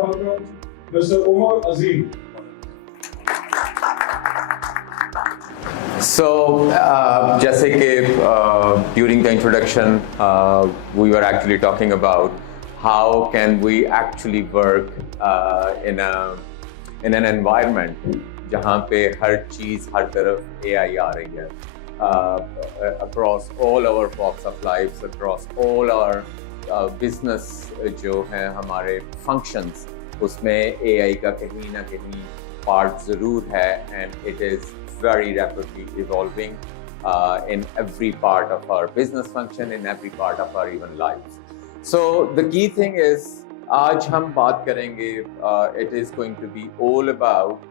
welcome Mr. Umar Azim. So, जैसे कि during the introduction, we were actually talking about how can we actually work in an environment जहाँ पे हर चीज़ हर तरफ AI आ रही है, across all our walks of life, across all our business जो हैं हमारे functions, उसमें AI का कहीं ना कहीं part ज़रूर है, and it is very rapidly evolving in every part of our business function, in every part of our even lives. So the key thing is, आज हम बात करेंगे, it is going to be all about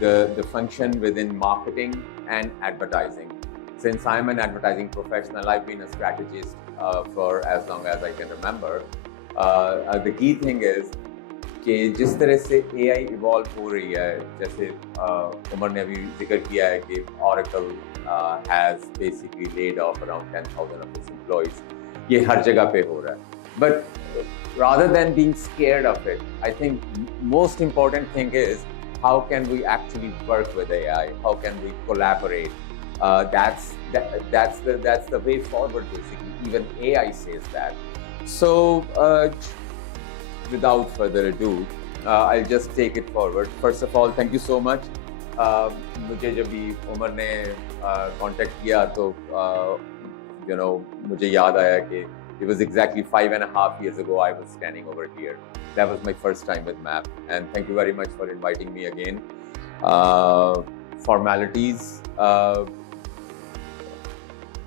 the function within marketing and advertising. Since I'm an advertising professional, I've been a strategist for as long as I can remember. The key thing is कि जिस तरह से AI evolve हो रही है, जैसे उमर ने अभी जिक्र किया है कि Oracle has basically laid off around 10,000 of its employees. ये हर जगह पे हो रहा है. But rather than being scared of it, I think most important thing is how can we actually work with AI? How can we collaborate? That's the way forward basically. Even AI says that. So without further ado, I'll just take it forward. First of all, thank you so much. मुझे जब भी उमर ने contact किया तो मुझे याद आया कि it was exactly 5.5 years ago I was standing over here. That was my first time with MAP, and thank you very much for inviting me again. Formalities.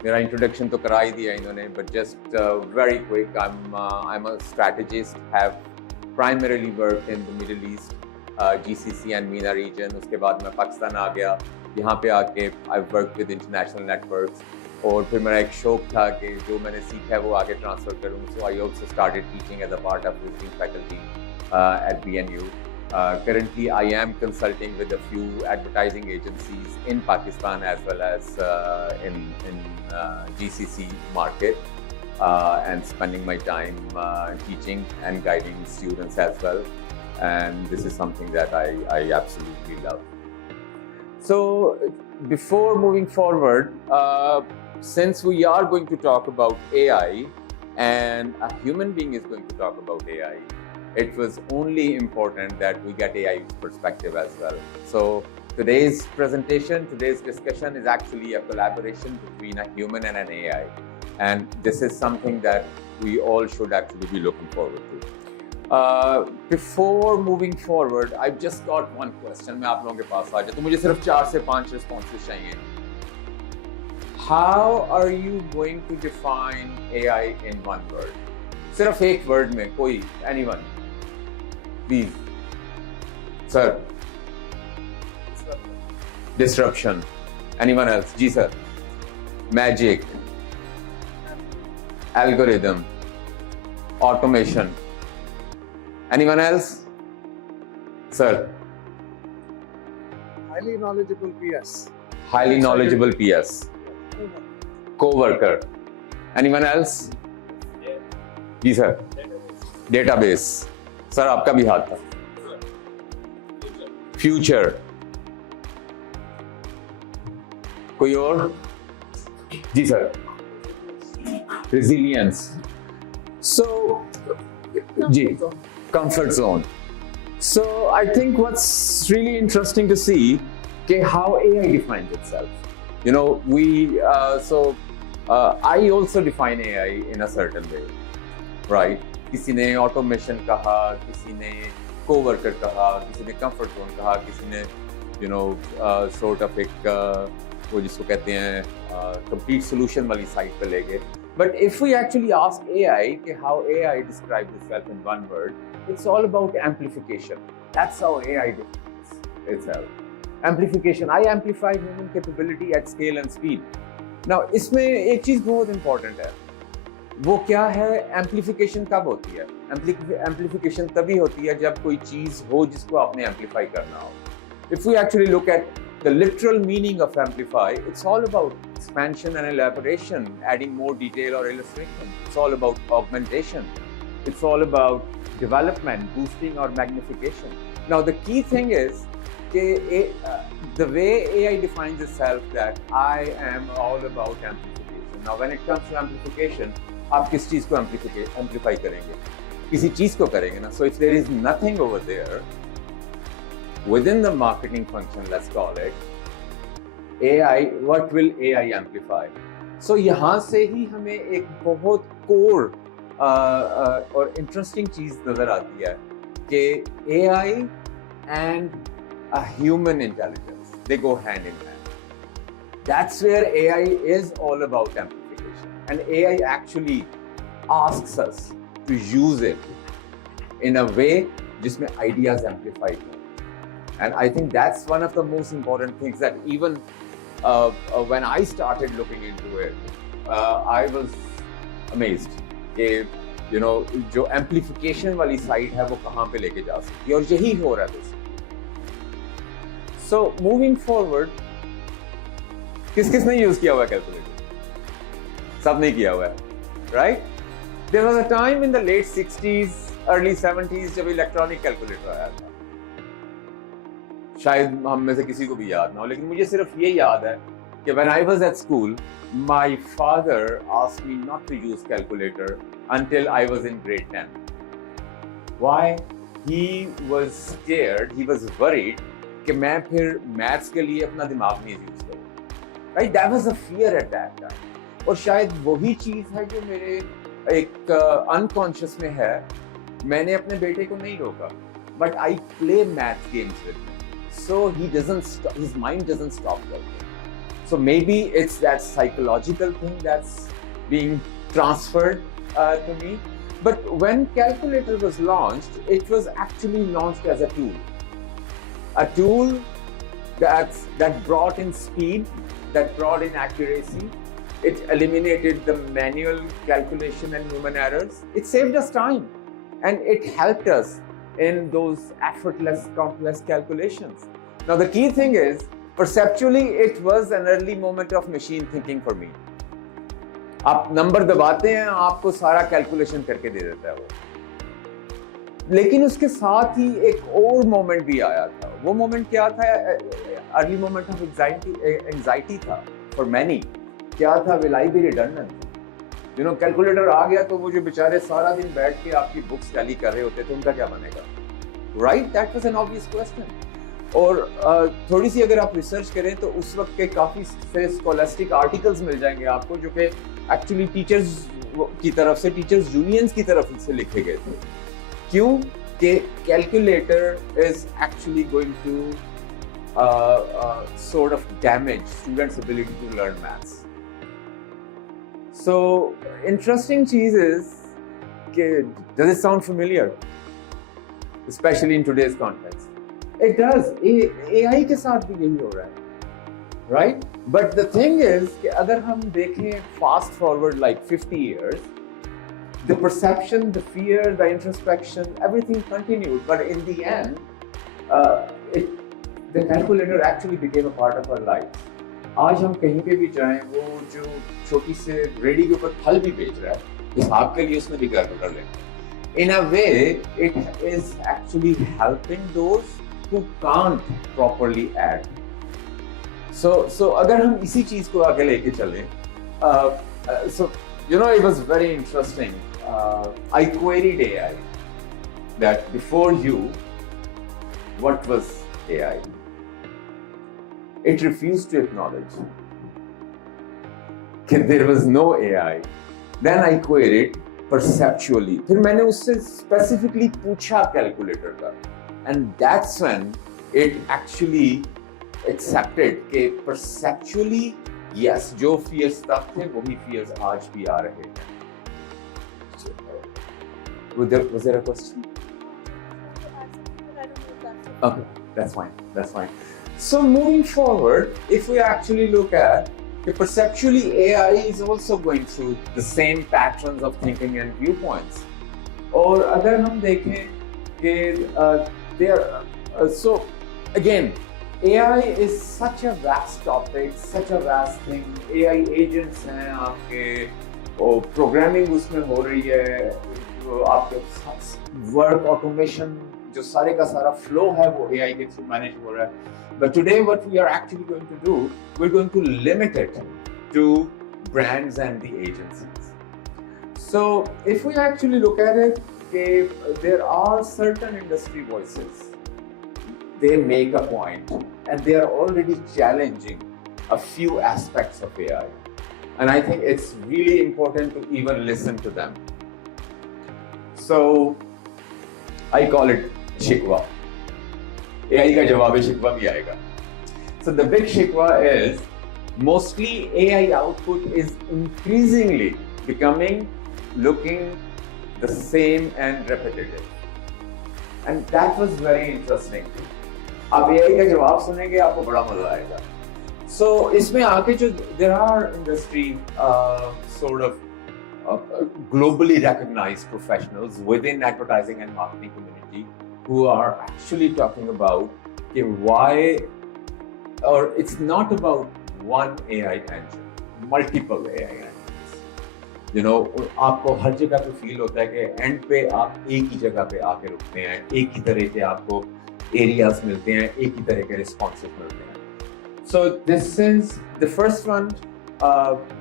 मेरा introduction तो करा ही दिया इन्होंने, but just very quick. I'm a strategist. Have primarily worked in the Middle East, GCC and MENA region. उसके बाद मैं पाकिस्तान आ गया. यहाँ पे आके I've worked with international networks. और फिर मेरा एक शौक था कि जो मैंने सीखा है वो आगे ट्रांसफर करूँ. So I also started teaching as a part of visiting faculty at BNU. Currently, I am consulting with a few advertising agencies in Pakistan as well as in GCC market, and spending my time teaching and guiding students as well. And this is something that I absolutely love. So before moving forward, since we are going to talk about AI and a human being is going to talk about AI, it was only important that we get AI perspective as well. So today's presentation, today's discussion is actually a collaboration between a human and an AI. And this is something that we all should actually be looking forward to. Before moving forward, I've just got one question. मैं आप लोगों के पास आ जाऊँ तो मुझे सिर्फ 4 से 5 responses चाहिए. How are you going to define AI in one word? सिर्फ एक word में कोई, anyone, please. Sir. Disruption. Anyone else? जी sir. Magic. Algorithm. Automation. Anyone else? Sir. Highly knowledgeable PS. Highly knowledgeable PS. Co-worker. Anyone else? जी sir. Database. Sir आपका भी हाथ था. Future. कोई और? जी sir. Resilience. So, ji. Comfort zone. So I think what's really interesting to see is how AI defines itself. I also define AI in a certain way, right? किसी ने automation कहा, किसी ने co-worker कहा, किसी ने comfort zone कहा, किसी ने sort of एक वो जिसको कहते हैं complete solution वाली side पे ले गए. But if we actually ask AI how AI describes itself in one word, it's all about amplification. That's how AI defines itself. Amplification. I amplify human capability at scale and speed. Now, इसमें एक चीज़ बहुत important है. वो क्या है? Amplification कब होती है? Amplification तभी होती है जब कोई चीज़ हो जिसको आपने amplify करना हो. If we actually look at the literal meaning of amplify, it's all about expansion and elaboration, adding more detail or illustration. It's all about augmentation. It's all about development, boosting or magnification. Now the key thing is the way AI defines itself that I am all about amplification. Now when it comes to amplification, आप किस चीज को amplify करेंगे? किसी चीज को करेंगे ना. So if there is nothing over there within the marketing function, let's call it AI, what will AI amplify? So यहाँ से ही हमें एक बहुत core और interesting चीज नजर आती है कि AI and a human intelligence, they go hand in hand. That's where AI is all about amplification, and AI actually asks us to use it in a way जिसमें ideas amplified हो. And I think that's one of the most important things that even when I started looking into it, I was amazed कि जो amplification वाली side है वो कहाँ पे लेके जा सकती है, और यही हो रहा है. So moving forward, किसने यूज किया हुआ है कैलकुलेटर? सबने किया हुआ है, right? There was a time in the late 60s, early 70s जब इलेक्ट्रॉनिक कैलकुलेटर आया था. शायद हम में से किसी को भी याद ना हो, लेकिन मुझे सिर्फ ये याद है कि when I was at school, my father asked me not to use calculator until I was in grade 10. Why? He was scared, he was worried कि मैं फिर मैथ्स के लिए अपना दिमाग नहीं यूज करूँ. Right, that was a fear at that time. और शायद वही चीज है जो मेरे एक अनकॉन्शियस में है. मैंने अपने बेटे को नहीं रोका, but I play math games with him, so he doesn't, his mind doesn't stop working. So may be it's that psychological thing that's being transferred to me. But when calculator was launched, it was actually launched as a tool that brought in speed, that brought in accuracy. It eliminated the manual calculation and human errors. It saved us time, and it helped us in those effortless, complex calculations. Now the key thing is, perceptually, it was an early moment of machine thinking for me. आप number दबाते हैं, आपको सारा calculation करके दे देता है वो. लेकिन उसके साथ ही एक और मोमेंट भी आया था. वो मोमेंट क्या था? अर्ली मोमेंट ऑफ एंजाइटी था फॉर मैनी. क्या था? Will I be redundant? Calculator आ गया तो वो जो बेचारे सारा दिन बैठ के आपकी बुक्स टैली कर रहे होते थे, उनका क्या बनेगा? Right, that was an obvious question. और थोड़ी सी अगर आप रिसर्च करें तो उस वक्त के काफ़ी से स्कॉलस्टिक आर्टिकल्स मिल जाएंगे आपको, जो कि एक्चुअली टीचर्स की तरफ से, टीचर्स यूनियंस की तरफ से लिखे गए थे. क्यों? कि calculator is actually going to sort of damage students' ability to learn maths. So interesting चीज is कि does it sound familiar, especially in today's context? It does. AI के साथ भी यही हो रहा है, right? But the thing is कि अगर हम देखें fast forward like 50 years, the perception, the fear, the introspection, everything continued. But in the end, the calculator actually became a part of our life. आज हम कहीं पे भी जाएं, वो जो छोटी से रेडी के ऊपर फल भी बेच रहा है, हिसाब के लिए उसने भी कैलकुलेटर लेना. In a way, it is actually helping those who can't properly add. So अगर हम इसी चीज को आगे लेके चलें, so it was very interesting. I queried AI that before you, what was AI? It refused to acknowledge that there was no AI. Then I queried perceptually. फिर मैंने उससे specifically पूछा कैलकुलेटर का. And that's when it actually accepted कि perceptually, yes, जो fears तब थे वही fears आज भी आ रहे हैं. Was there a question? Okay, that's fine. So moving forward, if we actually look at perceptually, AI is also going through the same patterns of thinking and viewpoints. और अगर हम देखें कि so again, AI is such a vast topic, such a vast thing. AI agents हैं आपके, और programming उसमें हो रही है, आपके work automation, जो सारे का सारा flow है वो AI के through manage हो रहा है. But today what we are actually going to do, we're going to limit it to brands and the agencies. So if we actually look at it, there are certain industry voices. They make a point and they are already challenging a few aspects of AI. And I think it's really important to even listen to them. So I call it shikwa. AI का जवाब शिकवा भी आएगा. So the big shikwa is mostly AI output is increasingly becoming looking the same and repetitive. And that was very interesting. आप AI का जवाब सुनेंगे आपको बड़ा मजा आएगा. So इसमें आके जो there are industry sort of globally recognized professionals within advertising and marketing community who are actually talking about why, or it's not about one AI engine, multiple AI engines. You know, आपको हर जगह पे feel होता है कि and पे आप एक ही जगह पे आके रुकते हैं, एक ही तरह के आपको एरियाज मिलते हैं, एक ही तरह के रिस्पॉन्सेज मिलते हैं. So this is the first one.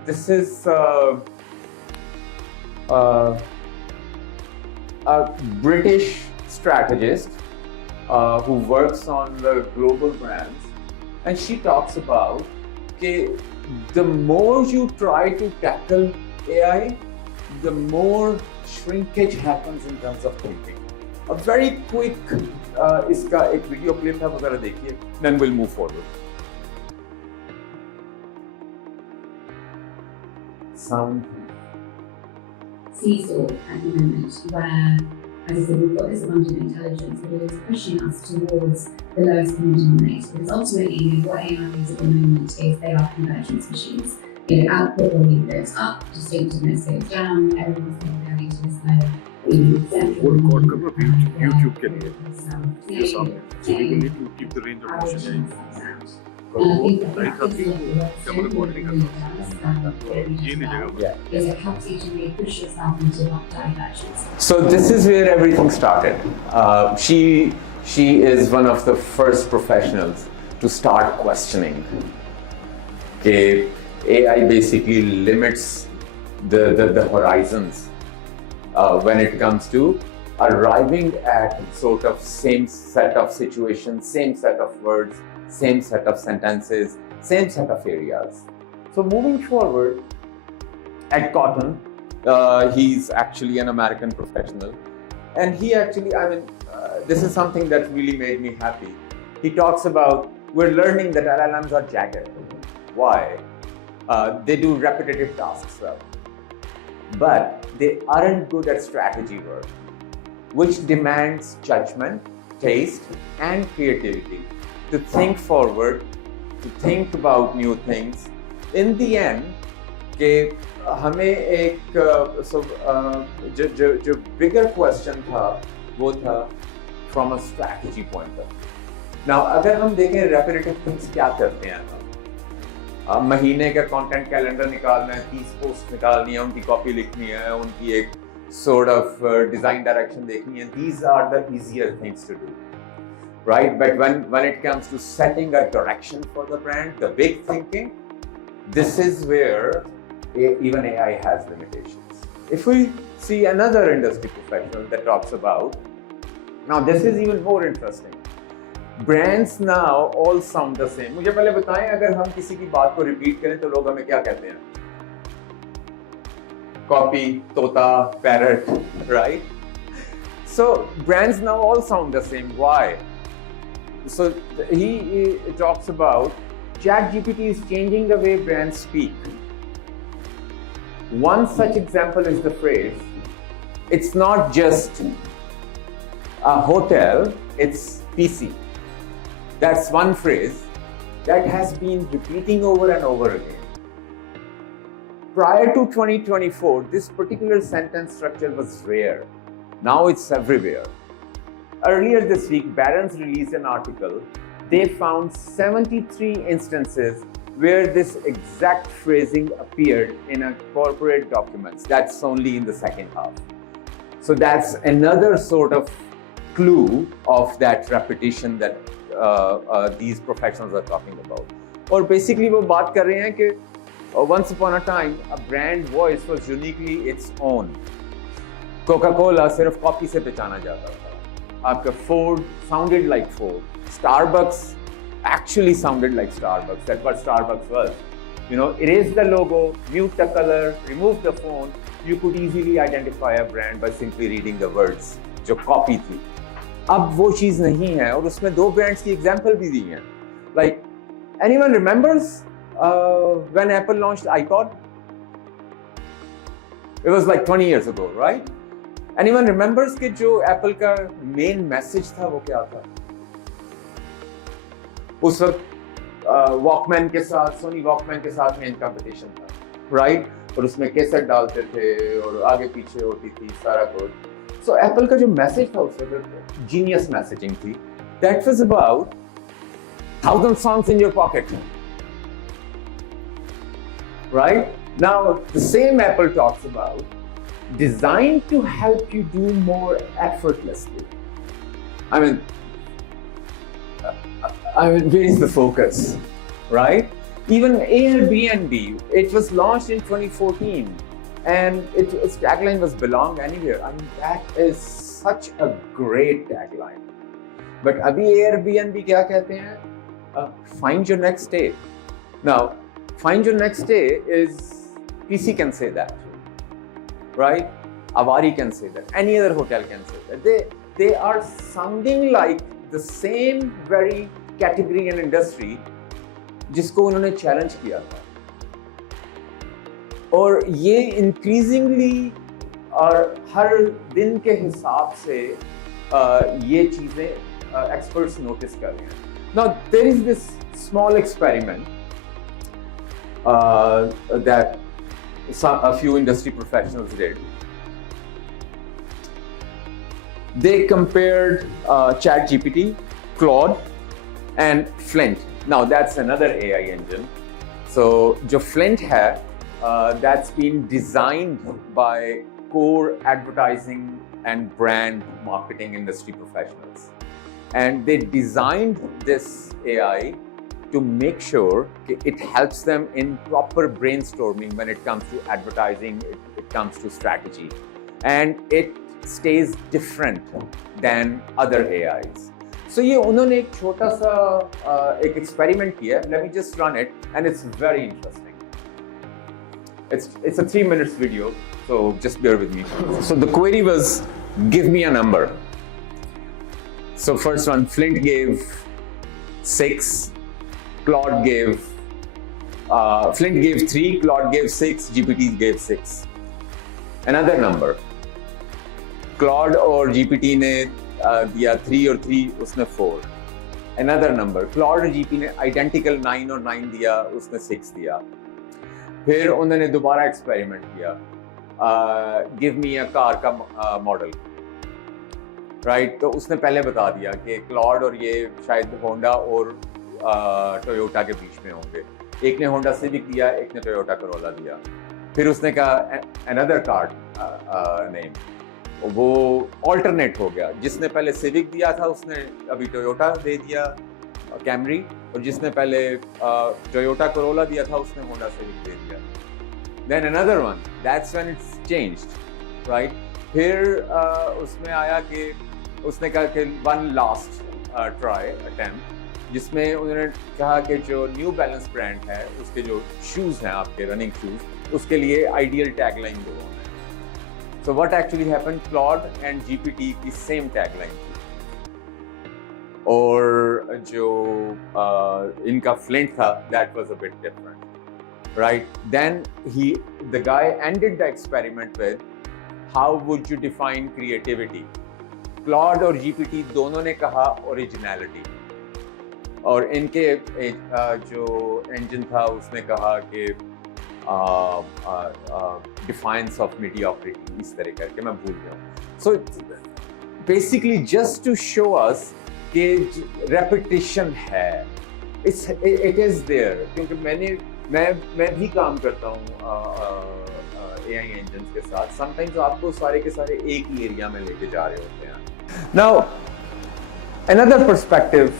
This is a British strategist who works on the global brands, and she talks about the more you try to tackle AI, the more shrinkage happens in terms of thinking. A very quick इसका एक video clip है, वो जरा देखिए, then we'll move forward. Sound. Seesaw at the moment, where, as I said, we've got this abundant intelligence, but it is pushing us towards the lowest common denominator. Because ultimately, what AI is at the moment is they are convergence machines. Output volume goes up, distinctiveness goes down, everyone's going to this record करना फिर YouTube के लिए ये सामने so we will need to keep the range of motion right हाथ की camera record नहीं करना ये नहीं जगह. So this is where everything started. She is one of the first professionals to start questioning. AI basically limits the horizons when it comes to arriving at sort of same set of situations, same set of words, same set of sentences, same set of areas. So moving forward, Ed Cotton, he's actually an American professional, and he actually, this is something that really made me happy. He talks about, we're learning that LLMs are jagged. Why? They do repetitive tasks well, but they aren't good at strategy work, which demands judgment, taste, and creativity to think forward, to think about new things. In the end, हमें एक जो bigger question था, वो था from a strategy point of view. Now, अगर हम देखें repetitive things क्या करते हैं हम, महीने का कंटेंट कैलेंडर निकालना है, 30 पोस्ट निकालनी है, उनकी कॉपी लिखनी है, उनकी एक sort of design direction देखनी है. These are the easier things to do, right? But when it comes to setting a direction for the brand, the big thinking, this is where even AI has limitations. If we see another industry professional that talks about, now this is even more interesting. Brands now all sound the same. मुझे पहले बताएं, अगर हम किसी की बात को repeat करें तो लोग हमें क्या कहते हैं? Copy, तोता, parrot, right? So brands now all sound the same. Why? So he talks about ChatGPT is changing the way brands speak. One such example is the phrase, it's not just a hotel, it's PC. That's one phrase that has been repeating over and over again. Prior to 2024, this particular sentence structure was rare. Now it's everywhere. Earlier this week, Barron's released an article. They found 73 instances where this exact phrasing appeared in a corporate documents. That's only in the second half. So that's another sort of clue of that repetition that these professionals are talking about. और basically वो बात कर रहे हैं कि once upon a time a brand voice was uniquely its own. Coca-Cola सिर्फ copy से पहचाना जाता था. आपका Ford sounded like Ford. Starbucks actually sounded like Starbucks. That's what Starbucks was. You know, erase the logo, mute the color, remove the font. You could easily identify a brand by simply reading the words. जो copy थी. अब वो चीज नहीं है और उसमें दो ब्रांड्स की एग्जांपल भी दी हैं. Like, anyone remembers when Apple launched iPod? It was like 20 years ago, right? Anyone remembers कि जो Apple का main message था वो क्या था? उस वक्त वॉकमैन के साथ, सोनी वॉकमैन के साथ में कंपटीशन था, राइट? और उसमें कैसेट डालते थे और आगे पीछे होती थी सारा कुछ. सो एप्पल का जो मैसेज था उस वक्त जीनियस मैसेजिंग थी. That was about 1000 songs in your pocket, right? Now the same Apple talks about designed to help you do more effortlessly. I mean, where is the focus, right? Even Airbnb, it was launched in 2014 and its tagline was belong anywhere. I mean, that is such a great tagline. But abhi Airbnb kya kehte hain? Find your next stay. Now, find your next stay is, PC can say that, right? Avari can say that. Any other hotel can say that. They are sounding like the same very category and industry जिसको उन्होंने challenge किया था. और ये increasingly और हर दिन के हिसाब से ये चीजें एक्सपर्ट्स नोटिस कर रहे हैं. Now there is this small experiment that a few industry professionals did. They compared ChatGPT, Claude, and Flint. Now that's another AI engine. So जो Flint है, that's been designed by core advertising and brand marketing industry professionals, and they designed this AI to make sure it helps them in proper brainstorming when it comes to advertising, it comes to strategy, and it stays different than other AIs. So ये उन्होंने एक छोटा सा एक experiment किया. Let me just run it, and it's very interesting. It's a 3 minutes video, so just bear with me. So the query was, give me a number. So first one, Flint gave 6, Claude gave Flint gave 3, Claude gave 6, GPT gave 6. Another number, Claude और GPT ने दिया 3 और 3, उसने 4. Another number, Claude और GPT ने identical 9 और 9 दिया, उसने 6 दिया. फिर उन्होंने दोबारा एक्सपेरिमेंट किया, गिव मी अ कार का मॉडल, राइट? तो उसने पहले बता दिया कि क्लॉड और ये शायद होंडा और टोयोटा के बीच में होंगे. एक ने होंडा सिविक दिया, एक ने टोयोटा करोला दिया. फिर उसने कहा अनदर कार नेम, वो ऑल्टरनेट हो गया. जिसने पहले सिविक दिया था उसने अभी टोयोटा दे दिया कैमरी, और जिसने पहले टोयोटा करोला दिया था उसने होंडा सिविक दे दिया. Then another one, that's when it's changed, right? फिर उसमें आया कि उसने कहा कि वन लास्ट ट्राई अटेम्प्ट, जिसमें उन्होंने कहा कि जो न्यू बैलेंस ब्रांड है उसके जो शूज़ हैं आपके रनिंग शूज़, उसके लिए आइडियल टैगलाइन दो है. So what actually happened? Claude and GPT की same tagline थी, और जो इनका Flint था, that was a bit different, right? Then the guy ended the experiment with, how would you define creativity? Claude और GPT दोनों ने कहा originality, और इनके जो engine था उसने कहा कि डिफाइंस ऑफ मीडियोक्रिटी, इस तरह करके मैं भूल गया. So basically just to show us कि रेपिटेशन है, इट इज देयर. क्योंकि मैं भी काम करता हूँ AI engines के साथ sometimes आपको सारे के सारे एक ही एरिया में लेके जा रहे होते हैं. Now, another perspective.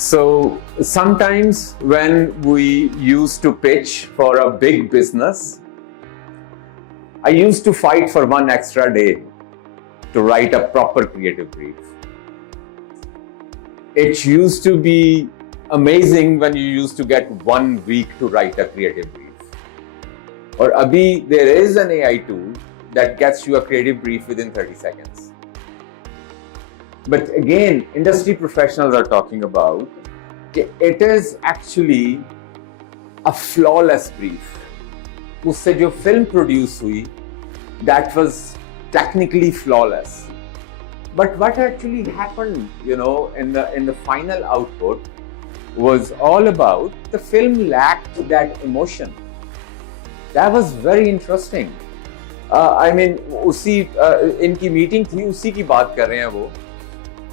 So sometimes when we used to pitch for a big business, I used to fight for one extra day to write a proper creative brief. It used to be amazing when you used to get 1 week to write a creative brief. Or abhi, there is an AI tool that gets you a creative brief within 30 seconds. But again, industry professionals are talking about it is actually a flawless brief. उससे जो film produce हुई, that was technically flawless. But what actually happened, in the final output was all about the film lacked that emotion. That was very interesting. I mean, इनकी meeting थी, उसी की बात कर रहे हैं वो.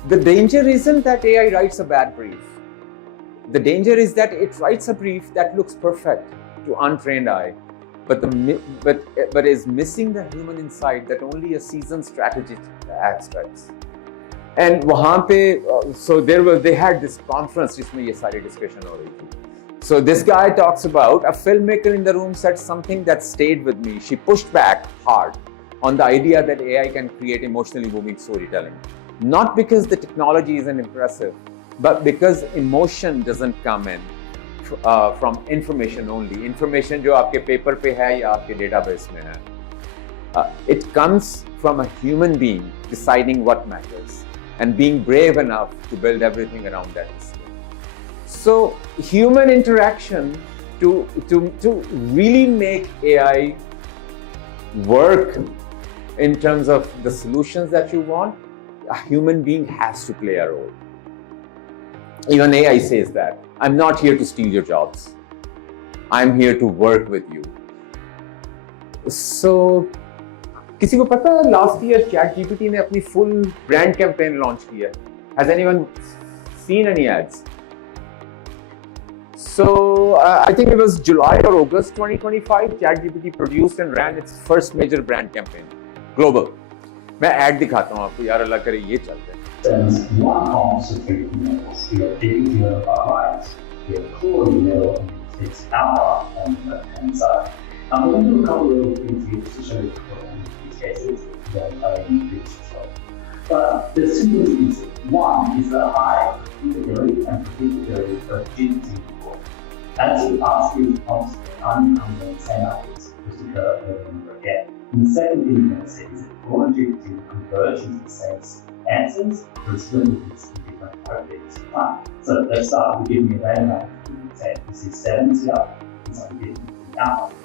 The danger isn't that AI writes a bad brief. The danger is that it writes a brief that looks perfect to untrained eye, but is missing the human insight that only a seasoned strategist extracts. And वहाँ पे, so they had this conference जिसमें ये सारी discussion हो रही थी. So this guy talks about a filmmaker in the room said something that stayed with me. She pushed back hard on the idea that AI can create emotionally moving storytelling. Not because the technology isn't impressive, but because emotion doesn't come in from information only. Information जो आपके paper पे है या आपके database में है. It comes from a human being deciding what matters and being brave enough to build everything around that decision. So human interaction to really make AI work in terms of the solutions that you want, a human being has to play a role. Even AI says that. I'm not here to steal your jobs. I'm here to work with you. So, किसी को पता है last year ChatGPT ने अपनी full brand campaign launch की है? Has anyone seen any ads? So, I think it was July or August 2025, ChatGPT produced and ran its first major brand campaign, global. मैं ad दिखाता हूँ आपको, यार अल्लाह करे ये चलते हैं. There's one concentrated metals, your big middle lines, your core middle, it's alpha on the left-hand side. I'm going to do a couple of little things here just to show you in these cases, then I need to as well. But the simplest is one is the high repeatability and predictability of GPT. As you ask these prompts, time comes in the same ideas, just occur over and over again. And the second thing you're going to see is that for GPT conversions the same answers, but it's really in different properties of time. So let's start with giving me a random number. Say you see 7 here, and so you get the alpha.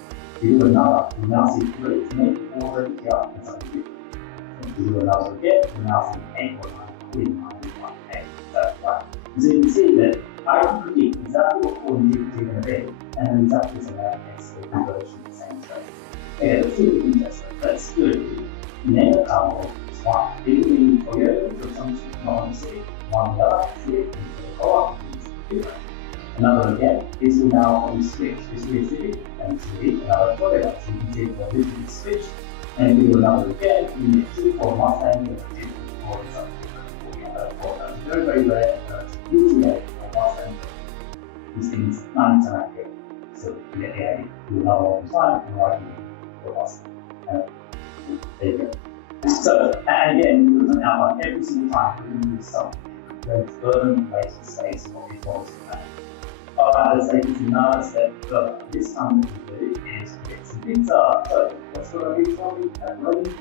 You do another, you now see 3 to make 4 here, and so you get. You do another again, you now see 8 or 9, 1, 8. That's right. So you can see that I can predict exactly what form GPT is going to be, and then exactly some outputs the conversion the same way. Okay, let's see what we can test. Let's do name a couple is 1. Even for you, for some non-C, one other, C, into the color, is different. Another again is we now we switch to C and C, another forever. So you can see the literally switch, and we do another again, we get 2 for Mustang, and 2 for something different. We have that for that. Very, very rare, usually these things 9 times accurate. So we get the idea. Do another one time and write it for us. There you go. So, and again, there's an outline every single time we're going to use something. There's burden, waste, space, or equals to that. Let's take this another step further. This time what we do is get some pizza. So, what's going to be for me? Rolling,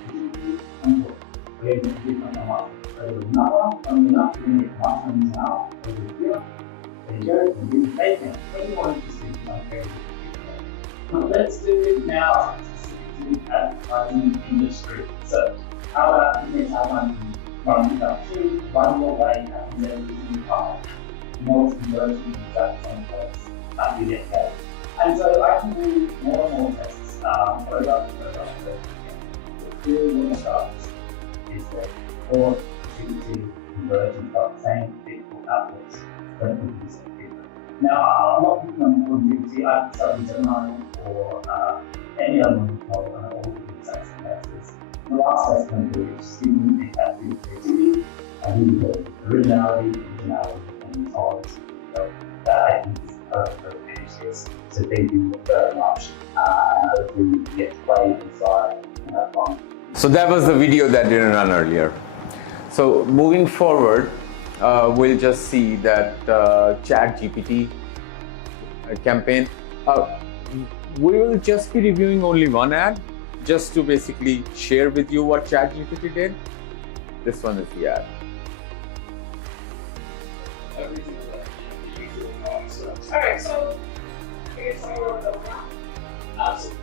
and put. We're going to do different one. So, there's another, and we're going to get 1 times now over here. There you go, and do bacon. When you want to see okay. Now let's do it now specifically advertising industry. So how about the next time one without 2, 1 more way happens every single time. More conversion is that same place that you get there. And so I can do more and more tests over. The real one starts is that core GPT conversion of the same people outputs. Don't use it. Now, I'm not picking on GPT, I studied Gemini or any other model and all the exact answers. The last assessment is student they have the creativity and the originality, and tolerance. So that I think is perfect for PhDs. So thank you very much. And hopefully you get to play inside and have fun. So that was the video that didn't run earlier. So moving forward, we'll just see that ChatGPT campaign. We will just be reviewing only one ad, just to basically share with you what ChatGPT did. This one is the ad. Alright, so I guess I will go now. Absolutely.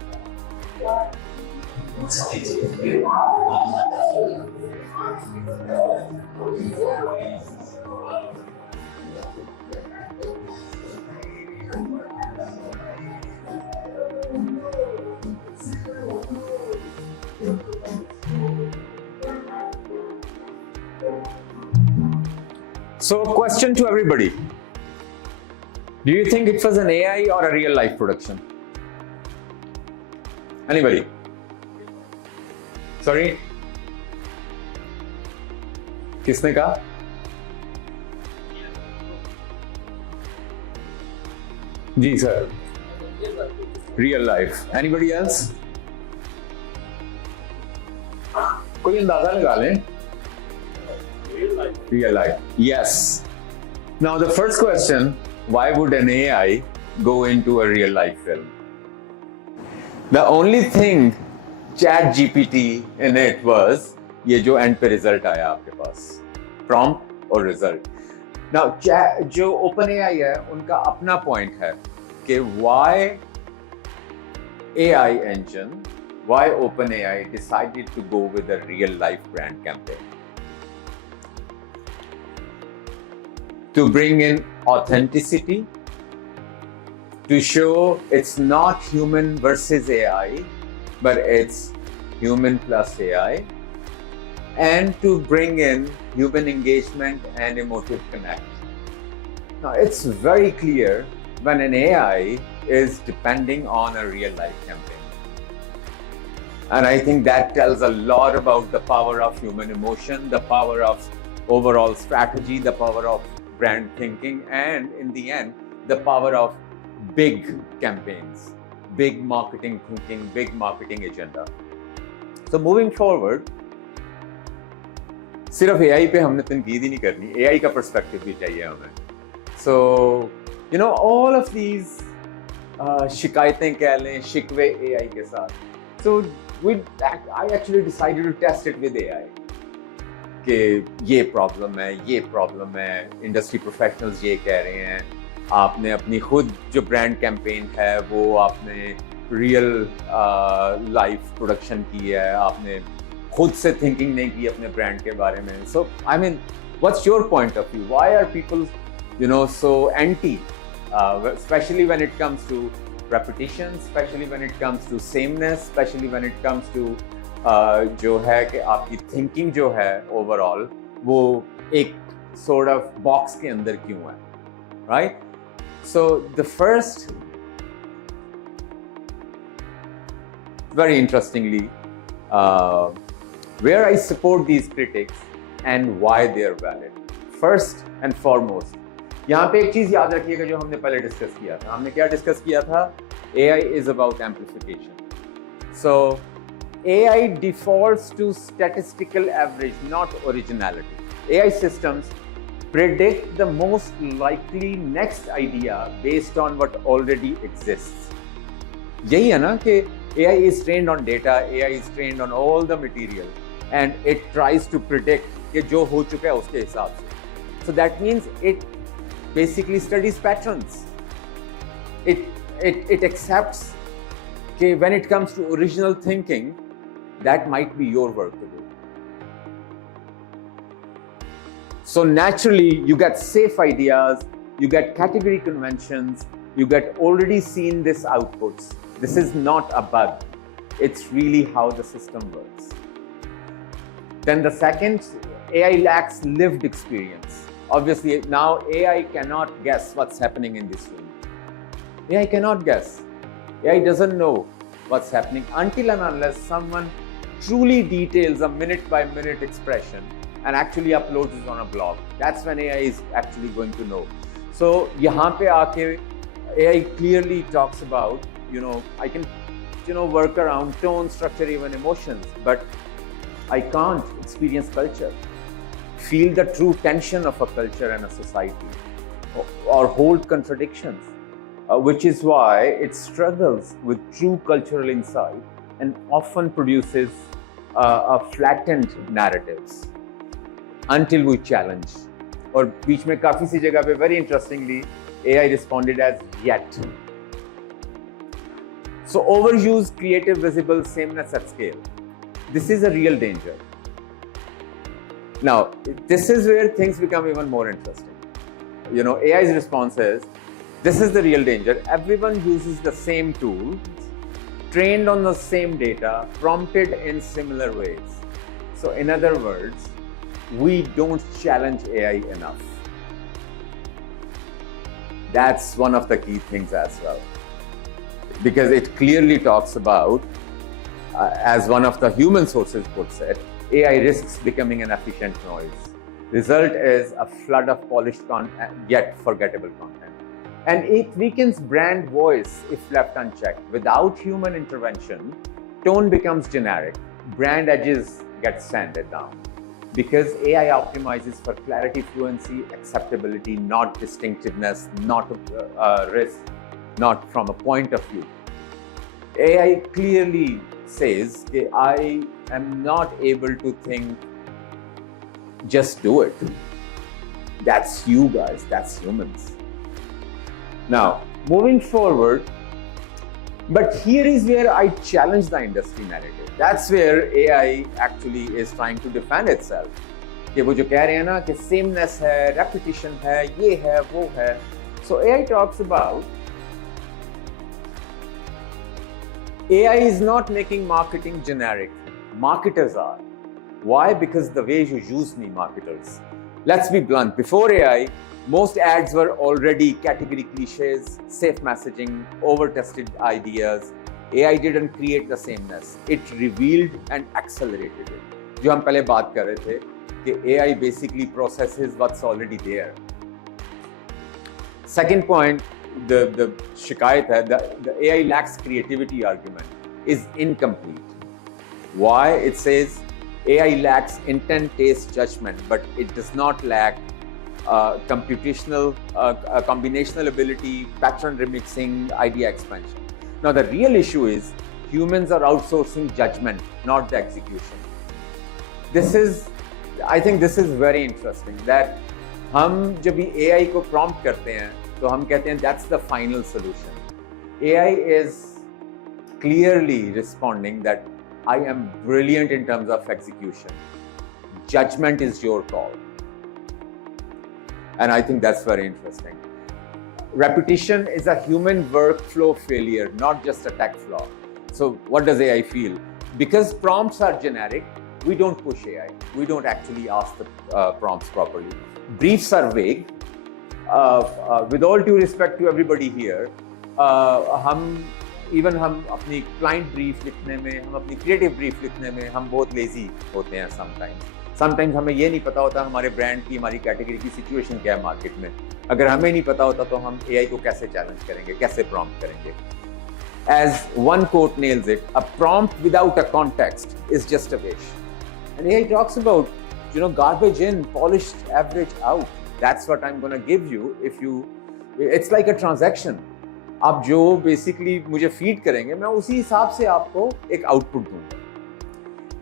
So, question to everybody. Do you think it was an AI or a real life production? Anybody? Sorry? किसने कहा? जी sir. Real life. Anybody else? कोई अंदाजा लगा लें? Real life. Yes. Now the first question, why would an AI go into a real life film? The only thing ChatGPT in it was ये जो end पे result आया आपके पास, prompt और result. Now जो OpenAI है उनका अपना point है कि why AI engine, why OpenAI decided to go with a real life brand campaign. To bring in authenticity, to show it's not human versus AI, but it's human plus AI, and to bring in human engagement and emotive connect. Now, it's very clear when an AI is depending on a real life campaign. And I think that tells a lot about the power of human emotion, the power of overall strategy, the power of brand thinking, and in the end, the power of big campaigns, big marketing thinking, big marketing agenda. So moving forward, सिर्फ AI पे हमने तनकीद ही नहीं करनी, AI का perspective भी चाहिए हमें. So, you know, all of these शिकायतें कह लें, शिकवे AI के साथ. So I actually decided to test it with AI. कि ये प्रॉब्लम है, इंडस्ट्री प्रोफेशनल्स ये कह रहे हैं, आपने अपनी खुद जो ब्रांड कैंपेन है वो आपने रियल लाइफ प्रोडक्शन की है, आपने खुद से थिंकिंग नहीं की अपने ब्रांड के बारे में. So I mean what's your point of view? Why are people so anti, especially when it comes to repetition, especially when it comes to sameness, especially when it comes to जो है कि आपकी thinking जो है overall वो एक sort of box के अंदर क्यों है, right? So the first very interestingly, where I support these critics and why they are valid. First and foremost, यहाँ पे एक चीज याद रखिएगा जो हमने पहले डिस्कस किया था. हमने क्या डिस्कस किया था? AI is about amplification. So AI defaults to statistical average, not originality. AI systems predict the most likely next idea based on what already exists. यही है ना कि AI is trained on data, AI is trained on all the material, and it tries to predict कि जो हो चुका है उसके हिसाब से. So that means it basically studies patterns. It accepts कि when it comes to original thinking, that might be your work to do. So naturally, you get safe ideas, you get category conventions, you get already seen this outputs. This is not a bug. It's really how the system works. Then the second, AI lacks lived experience. Obviously, now AI cannot guess what's happening in this room. AI cannot guess. AI doesn't know what's happening until and unless someone truly details a minute-by-minute expression and actually uploads it on a blog. That's when AI is actually going to know. So, यहाँ पे आके AI clearly talks about, I can, work around tone, structure, even emotions, but I can't experience culture, feel the true tension of a culture and a society, or hold contradictions, which is why it struggles with true cultural insight and often produces a flattened narratives until we challenge. और बीच में काफी सी जगह पे very interestingly AI responded as yet. So overuse creative visible sameness at scale. This is a real danger. Now, this is where things become even more interesting. AI's response is, this is the real danger. Everyone uses the same tool, trained on the same data, prompted in similar ways. So in other words, we don't challenge AI enough. That's one of the key things as well. Because it clearly talks about, as one of the human sources puts it, AI risks becoming an efficient noise. Result is a flood of polished yet forgettable content. And it weakens brand voice if left unchecked. Without human intervention, tone becomes generic, brand edges get sanded down. Because AI optimizes for clarity, fluency, acceptability, not distinctiveness, not risk, not from a point of view. AI clearly says, okay, I am not able to think, just do it. That's you guys, that's humans. Now, moving forward, but here is where I challenge the industry narrative. That's where AI actually is trying to defend itself. कि वो जो कह रहे हैं ना कि sameness है, repetition है, ये है, वो है. So AI talks about AI is not making marketing generic. Marketers are. Why? Because the way you use me, marketers. Let's be blunt. Before AI, most ads were already category cliches, safe messaging, over-tested ideas. AI didn't create the sameness. It revealed and accelerated it. जो हम पहले बात कर रहे थे कि AI basically processes what's already there. Second point, the शिकायत है, the AI lacks creativity argument is incomplete. Why? It says AI lacks intent, taste, judgment, but it does not lack computational, combinational ability, pattern remixing, idea expansion. Now the real issue is humans are outsourcing judgment, not the execution. I think this is very interesting that हम जब भी AI को prompt करते हैं तो हम कहते हैं that's the final solution. AI is clearly responding that I am brilliant in terms of execution. Judgment is your call. And I think that's very interesting. Repetition is a human workflow failure, not just a tech flaw. So what does AI feel? Because prompts are generic, we don't push AI. We don't actually ask the prompts properly. Briefs are vague. With all due respect to everybody here, हम अपनी client brief लिखने में, हम अपनी creative brief लिखने में हम बहुत lazy होते हैं sometimes हमें ये नहीं पता होता हमारे brand की, हमारी category की situation क्या है market में. अगर हमें नहीं पता होता तो हम AI को कैसे challenge करेंगे, कैसे prompt करेंगे. As one quote nails it, a prompt without a context is just a wish. And AI talks about, garbage in, polished average out. That's what I'm going to give you if you, it's like a transaction. आप जो basically मुझे feed करेंगे, मैं उसी हिसाब से आपको एक output दूंगा.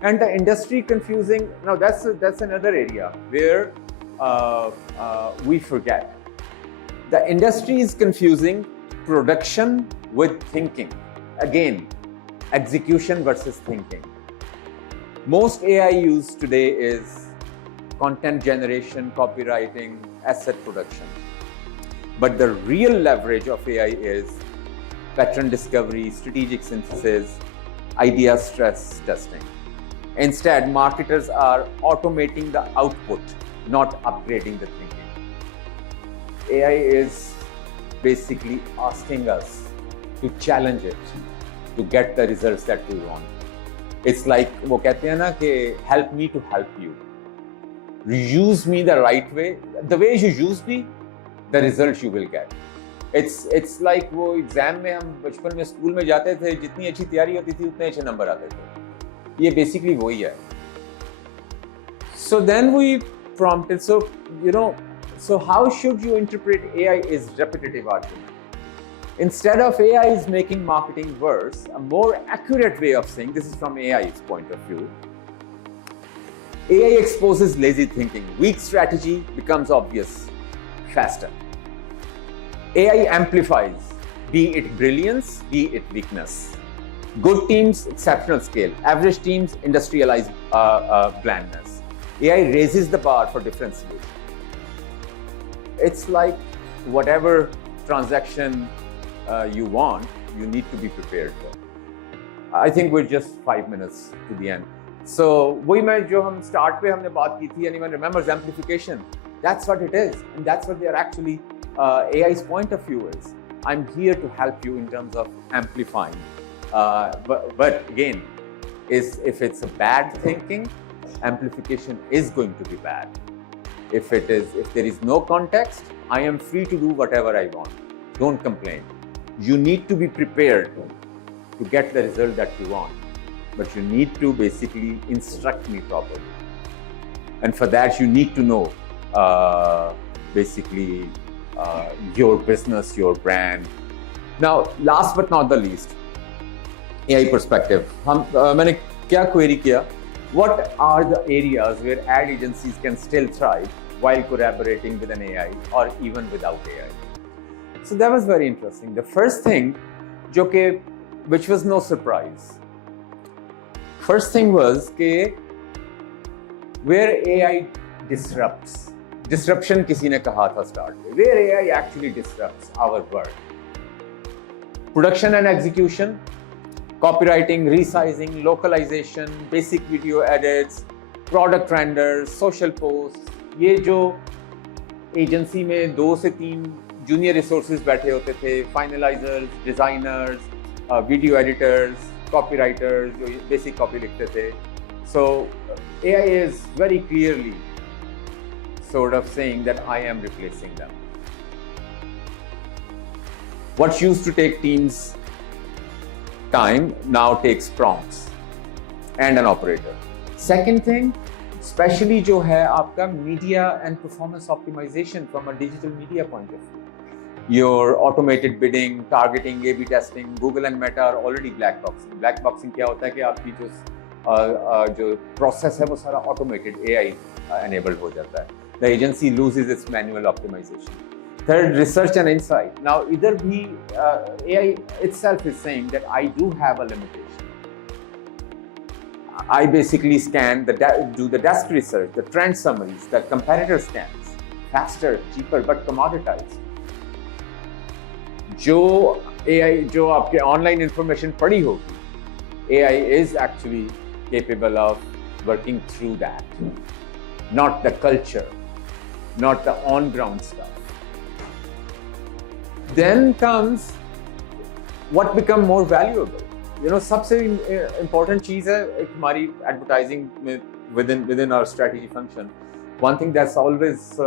And the industry confusing, now that's another area where we forget. The industry is confusing production with thinking. Again, execution versus thinking. Most AI used today is content generation, copywriting, asset production. But the real leverage of AI is pattern discovery, strategic synthesis, idea stress testing. Instead, marketers are automating the output, not upgrading the thinking. AI is basically asking us to challenge it to get the results that we want. It's like वो कहते हैं ना कि help me to help you. Use me the right way. The way you use me, the results you will get. It's like वो exam में हम बचपन में स्कूल में जाते थे, जितनी अच्छी तैयारी होती थी उतने अच्छे नंबर आते थे. ये बेसिकली वही है. So then we prompted. So how should you interpret AI is repetitive argument. Instead of AI is making marketing worse, a more accurate way of saying, this is from AI's point of view, AI exposes lazy thinking. Weak strategy becomes obvious faster. AI amplifies, be it brilliance, be it weakness. Good teams, exceptional scale. Average teams, industrialized blandness. AI raises the bar for differentiation. It's like whatever transaction you want, you need to be prepared for. I think we're just 5 minutes to the end. So, वही मैं जो हम start पे हमने बात की थी, anyone remembers amplification? That's what it is, and that's what they are actually AI's point of view is. I'm here to help you in terms of amplifying. But again, if it's a bad thinking, amplification is going to be bad. If there is no context, I am free to do whatever I want. Don't complain. You need to be prepared to get the result that you want, but you need to basically instruct me properly. And for that, you need to know your business, your brand. Now, last but not the least, AI perspective. मैंने क्या query किया? What are the areas where ad agencies can still thrive while collaborating with an AI or even without AI? So that was very interesting. The first thing, which was no surprise. First thing was where AI disrupts. Disruption किसी ने कहा था start में. Where AI actually disrupts our work. Production and execution, copywriting, resizing, localization, basic video edits, product renders, social posts. ये जो agency में 2 से 3 junior resources बैठे होते थे, फाइनलाइजर्स, डिजाइनर्स, वीडियो एडिटर्स, कॉपीराइटर्स जो बेसिक कॉपी लिखते थे. So AI is very clearly sort of saying that I am replacing them. What used to take teams time now takes prompts and an operator. Second thing, especially जो है आपका media and performance optimization from a digital media point of view. Your automated bidding, targeting, A/B testing, Google and Meta are already black boxing. Black boxing क्या होता है कि आपकी जो process है वो सारा automated AI enabled हो जाता है. The agency loses its manual optimization. Third, research and insight. Now, either AI itself is saying that I do have a limitation. I basically scan, do the desk research, the trend summaries, the competitor scans, faster, cheaper, but commoditized. जो AI जो आपके online information पड़ी होगी, AI is actually capable of working through that, not the culture, not the on-ground stuff. Then comes what become more valuable. सबसे important चीज़ है एक हमारी advertising में within our strategy function. One thing that's always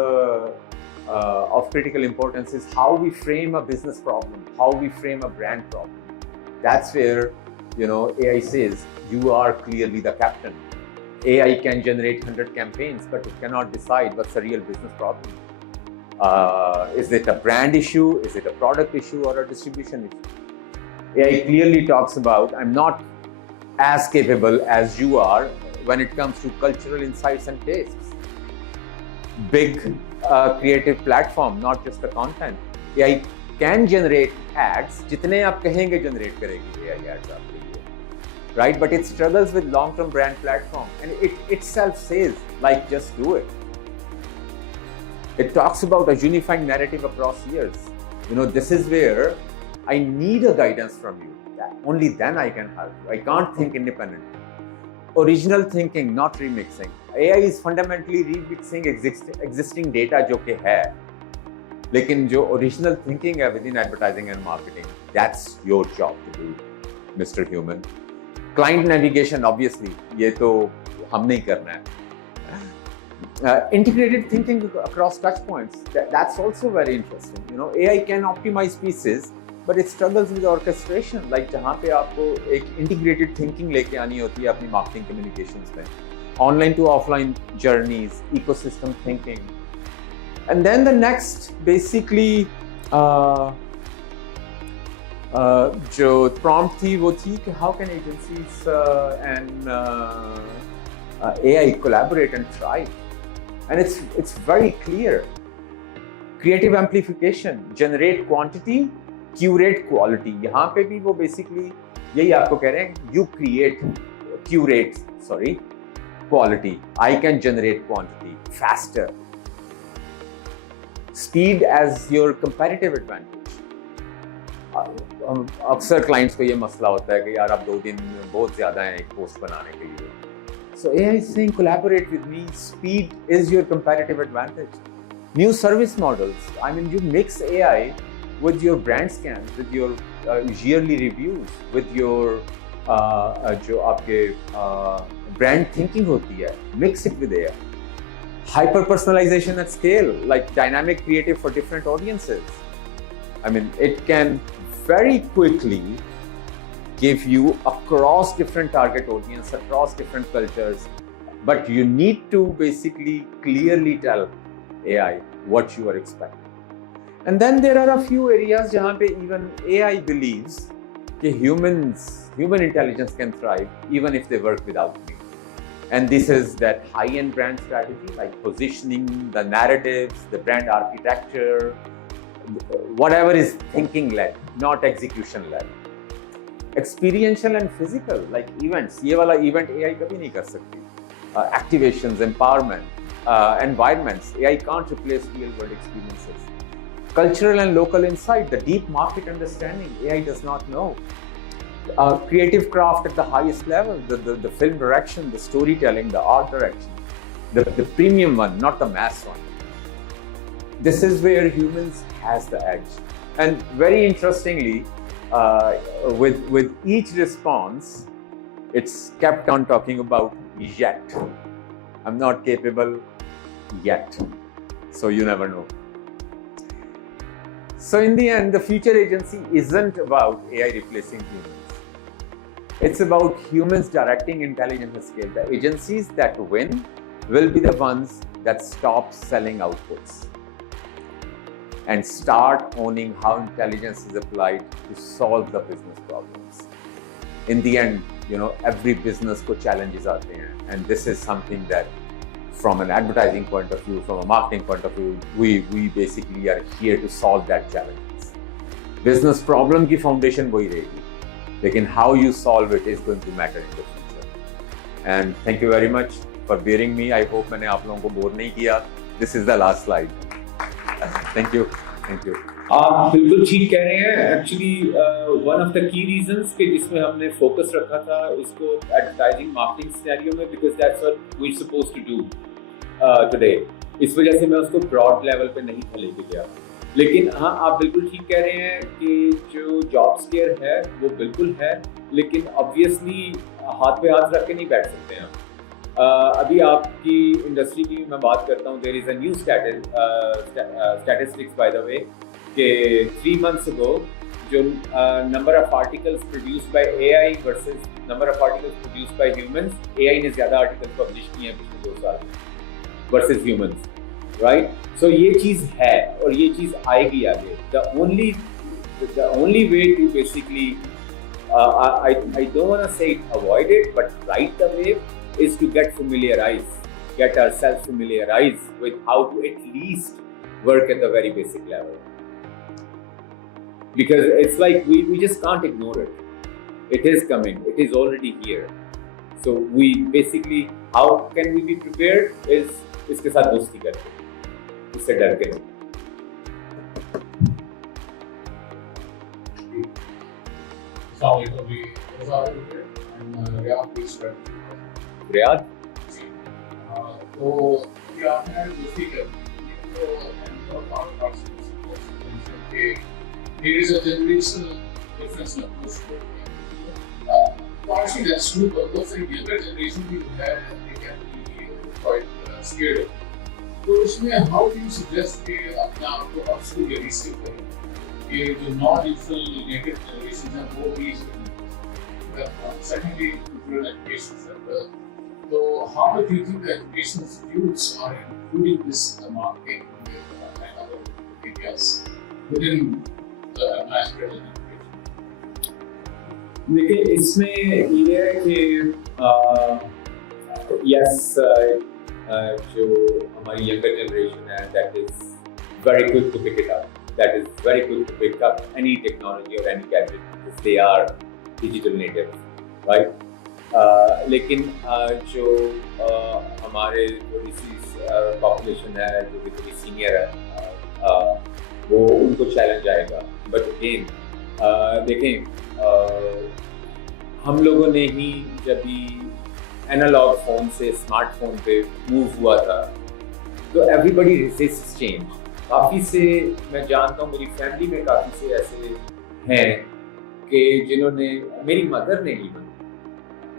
of critical importance is how we frame a business problem, how we frame a brand problem. That's where AI says you are clearly the captain. AI can generate 100 campaigns, but it cannot decide what's a real business problem. Is it a brand issue? Is it a product issue or a distribution issue? AI clearly talks about I'm not as capable as you are when it comes to cultural insights and tastes. Big creative platform, not just the content. AI can generate ads. जितने आप कहेंगे generate करेगी AI ads आपके लिए, right? But it struggles with long-term brand platform, and it itself says like just do it. It talks about a unifying narrative across years. This is where I need a guidance from you. Only then I can help you. I can't think independently. Original thinking, not remixing. AI is fundamentally remixing existing data जो कि है. लेकिन जो original thinking है within advertising and marketing, that's your job to do mister human. Client navigation obviously ये तो हम नहीं करना है. Integrated thinking across touch points, that's also very interesting. You know, AI can optimize pieces, but it struggles with orchestration. Like जहाँ पे आपको एक integrated thinking लेके आनी होती है अपनी marketing communications में, online to offline journeys, ecosystem thinking, and then the next basically जो prompt थी वो थी कि how can agencies and AI collaborate and thrive. And it's very clear. Creative amplification, generate quantity, curate quality. यहाँ पे भी वो basically यही आपको कह रहे हैं, you curate quality. I can generate quantity faster. Speed as your competitive advantage. अक्सर क्लाइंट्स को ये मसला होता है कि यार अब 2 दिन बहुत ज़्यादा हैं एक पोस्ट बनाने के लिए. So AI is saying collaborate with me. Speed is your competitive advantage. New service models. I mean, you mix AI with your brand scans, with your yearly reviews, with your जो आपके brand thinking होती है. Mix it with AI. Hyper personalization at scale, like dynamic creative for different audiences. I mean, it can very quickly give you across different target audience, across different cultures, but you need to basically clearly tell AI what you are expecting. And then there are a few areas jahan pe even AI believes that human intelligence can thrive even if they work without me. And this is that high-end brand strategy, like positioning, the narratives, the brand architecture, whatever is thinking-led, not execution-led. Experiential and physical, like events. ये वाला event AI कभी नहीं कर सकती. Activations, empowerment, environments. AI can't replace real-world experiences. Cultural and local insight, the deep market understanding. AI does not know. Creative craft at the highest level, the film direction, the storytelling, the art direction, the premium one, not the mass one. This is where humans has the edge. And very interestingly, with each response, it's kept on talking about yet. I'm not capable yet. So you never know. So in the end, the future agency isn't about AI replacing humans. It's about humans directing intelligence at scale. The agencies that win will be the ones that stop selling outputs and start owning how intelligence is applied to solve the business problems. In the end, you know, every business ko challenges aate hain, and this is something that from an advertising point of view, from a marketing point of view, we basically are here to solve that challenges. Business problem ki foundation wahi rahegi, lekin how you solve it is going to matter in the future. And thank you very much for bearing me. I hope maine aap logon ko bore nahi kiya. This is the last slide. Thank you. आप बिल्कुल ठीक कह रहे हैं. Actually one of the key reasons कि जिसमें हमने focus रखा था इसको एडवर्टाइजिंग मार्केटिंग सिनेरियो में, because that's what we suppose to do today. इस वजह से मैं उसको ब्रॉड लेवल पे नहीं था लेके गया. लेकिन हाँ, आप बिल्कुल ठीक कह रहे हैं कि जो जॉब स्केयर है वो बिल्कुल है, लेकिन ऑब्वियसली हाथ पे हाथ रख के नहीं बैठ सकते हैं. अभी आपकी इंडस्ट्री की मैं बात करता हूँ. There is a new statistics by the way कि 3 months ago जो number of articles produced by AI versus number of articles produced by humans, AI ने ज़्यादा आर्टिकल्स पब्लिश किए हैं पिछले 2 साल में वर्सेस ह्यूमंस, राइट. सो ये चीज़ है और ये चीज़ आएगी आगे. The only way to basically I don't want to say avoid it, but right the way is to get ourselves familiarized with how to at least work at the very basic level. Because it's like we just can't ignore it. It is coming. It is already here. So we basically, how can we be prepared is इसके साथ दोस्ती करके, इससे डर के नहीं. Riyadh तो आपने दोस्ती कर there is a generational difference in approach to it. Partially that's true, but also in younger generation we have they can be quite scared of. तो इसमें how do you suggest कि अपना आपको upskill या reskill करें? कि जो non-digital native generations हैं वो भी secondly digital education sector. So how much do you think the education institutes are including this in the marketing and other areas within the national education? देखिए इसमें ये है कि यस जो हमारी यंगर जनरेशन है that is very quick to pick it up, that is very quick to pick up any technology और any gadget because they are digital native, right. लेकिन जो हमारे थोड़ी सी पॉपुलेशन है जो भी थोड़ी सीनियर है वो उनको चैलेंज आएगा। बट अगेन देखें हम लोगों ने ही जब भी एनालॉग फोन से स्मार्टफोन पे मूव हुआ था तो एवरीबडी रेजिस्ट चेंज। काफ़ी से मैं जानता हूँ, मेरी फैमिली में काफ़ी से ऐसे हैं कि जिन्होंने, मेरी मदर ने ही,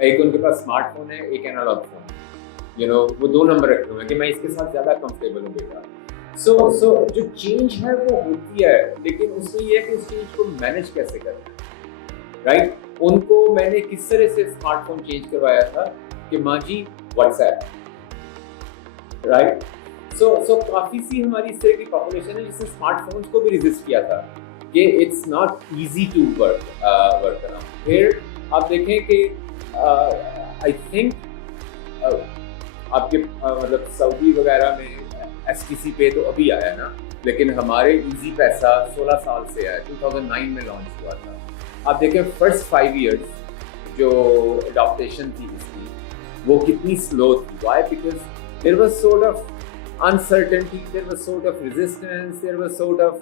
एक उनके पास स्मार्टफोन है एक एनालॉग फोन, वो 2 नंबर रखे हुए हैं कि मैं इसके साथ ज़्यादा कंफर्टेबल हूँ बेटा। सो जो चेंज है वो होती है, लेकिन उसमें ये है कि उस चेंज को मैनेज कैसे करना है, राइट। उनको मैंने किस तरह से स्मार्टफोन चेंज करवाया था कि माँ जी व्हाट्सएप, राइट। सो काफ़ी सी हमारी इस तरह की पॉपुलेशन है जिसने स्मार्टफोन्स को भी रेजिस्ट किया था कि it's not easy to work around. फिर आप देखें कि आई थिंक आपके मतलब सऊदी वगैरह में STC पे तो अभी आया ना, लेकिन हमारे इजी पैसा 16 साल से आया, 2009 में लॉन्च हुआ था। आप देखें फर्स्ट 5 इयर्स जो अडॉप्टेशन थी इसकी वो कितनी स्लो थी। Why? Because there was sort of uncertainty, there was sort of resistance, there was sort of,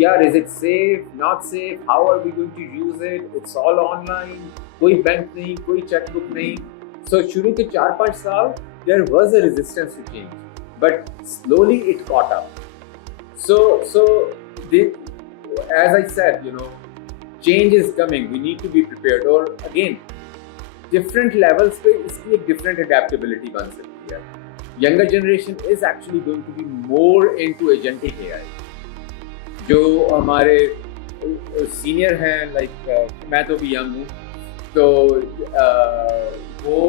yeah, is it safe, not safe, how are we going to use it, it's all online, कोई bank नहीं, कोई chequebook नहीं। So शुरू के 4-5 साल there was a resistance to change, but slowly it caught up. So as I said, change is coming, we need to be prepared। और again different levels पे इसकी एक different adaptability बन सकती है। Younger generation is actually going to be more into agentic AI। जो हमारे senior हैं, लाइक मैं तो भी यंग हूँ, तो वो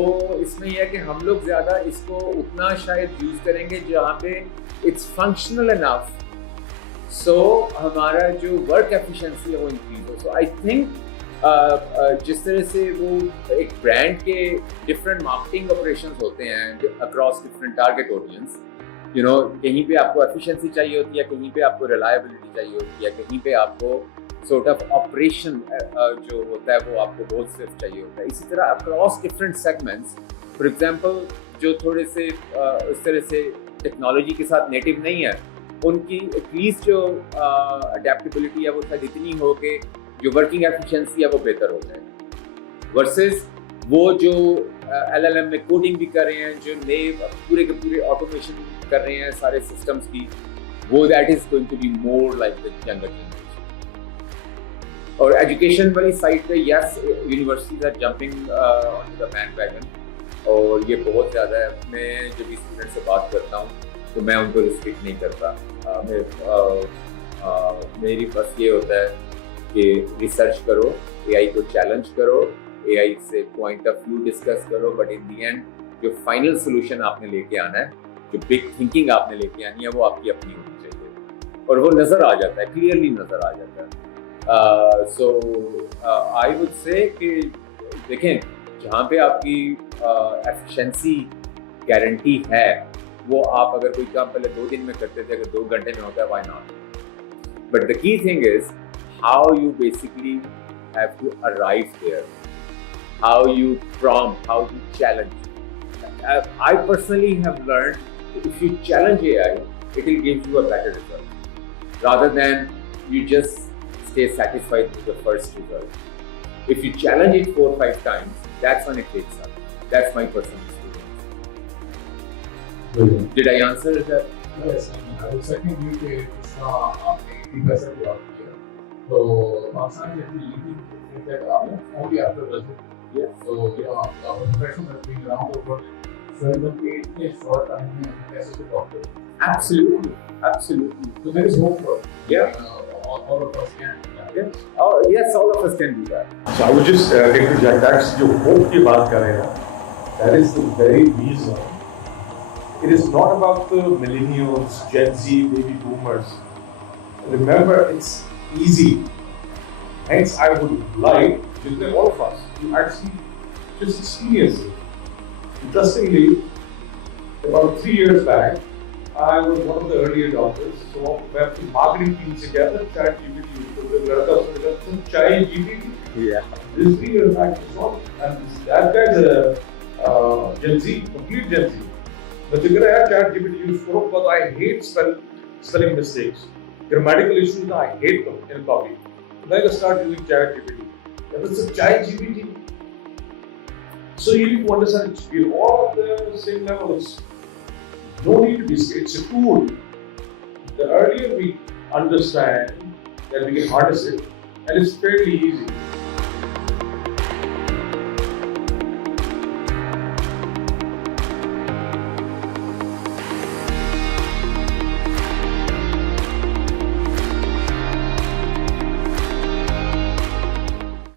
इसमें यह है कि हम लोग ज़्यादा इसको उतना शायद यूज़ करेंगे जहाँ पे इट्स फंक्शनल इनफ, सो हमारा जो वर्क एफिशिएंसी है वो इंक्रीज हो। सो आई थिंक जिस तरह से वो एक ब्रांड के डिफरेंट मार्केटिंग ऑपरेशंस होते हैं अक्रॉस डिफरेंट टारगेट ऑडियंस, कहीं पे आपको एफिशिएंसी चाहिए होती है, कहीं पे आपको रिलायबिलिटी चाहिए होती है, कहीं पे आपको सॉर्ट ऑफ ऑपरेशन जो होता है वो आपको बहुत सिर्फ चाहिए होता है। इसी तरह across different segments, for example जो थोड़े से इस तरह से टेक्नोलॉजी के साथ नेटिव नहीं है, उनकी एटलीस्ट जो अडेप्टेबिलिटी है वो शायद इतनी हो कि जो वर्किंग एफिशिएंसी है वो बेहतर हो जाए, वर्सेस वो जो LLM में कोडिंग भी कर रहे हैं, जो नए पूरे के पूरे ऑटोमेशन कर रहे हैं सारे सिस्टम्स की, वो that is going to be more like the younger generation. और एजुकेशन वाली साइड पे yes, universities are jumping on the bandwagon, और ये बहुत ज़्यादा है। मैं जब भी स्टूडेंट से बात करता हूँ तो मैं उनको रिस्ट्रिक्ट नहीं करता। मेरी बस ये होता है कि रिसर्च करो, AI को चैलेंज करो, AI से पॉइंट ऑफ व्यू डिस्कस करो, बट इन दी एंड जो फाइनल सोल्यूशन आपने लेके आना है, जो बिग थिंकिंग आपने लेके आनी है, वो आपकी अपनी होनी चाहिए, और वो नज़र आ जाता है, क्लियरली नज़र आ जाता है। सो आई वुड से कि देखें जहाँ पे आपकी एफिशिएंसी गारंटी है, वो आप अगर कोई काम पहले 2 दिन में करते थे, अगर 2 घंटे में होता है, why not. But the key thing is how you basically have to arrive there, how you prompt, how you challenge. I personally have learned if you challenge AI, it will give you a better result, rather than you just stay satisfied with the first result. If you challenge it 4 or 5 times, that's when it takes up. That's my personal experience. Brilliant. Did I answer that? Yes, I was second you कि इसका आपने 80% जवाब दिया। So Pakistan is actually leading things like only after Brazil. Yes. So our professionals have been around the world. So in the short time, as a doctor. Absolutely, absolutely. So there is hope for all of us can. Yes. Oh, yes, all of us can do that. So I would just interject. That's जो hope की बात कर रहे हैं. That is the very reason. It is not about the millennials, Gen Z, baby boomers. Remember, it's easy. Hence, I would like to all of us to actually just experience it. Interestingly, about 3 years back, I was one of the early adopters. So we have the marketing team together, ChatGPT, ChatGPT. Yeah. This is 3 years back. It's not, and that guy's a Gen Z, complete Gen Z. But you can have ChatGPT use for, but I hate spelling mistakes. Grammatical issues, I hate them in copy. So I can start using ChatGPT. If it's a ChatGPT, so you need to understand we're all at the same level. It's no need to be scared. It's a tool. The earlier we understand that we can harness it, and it's fairly easy.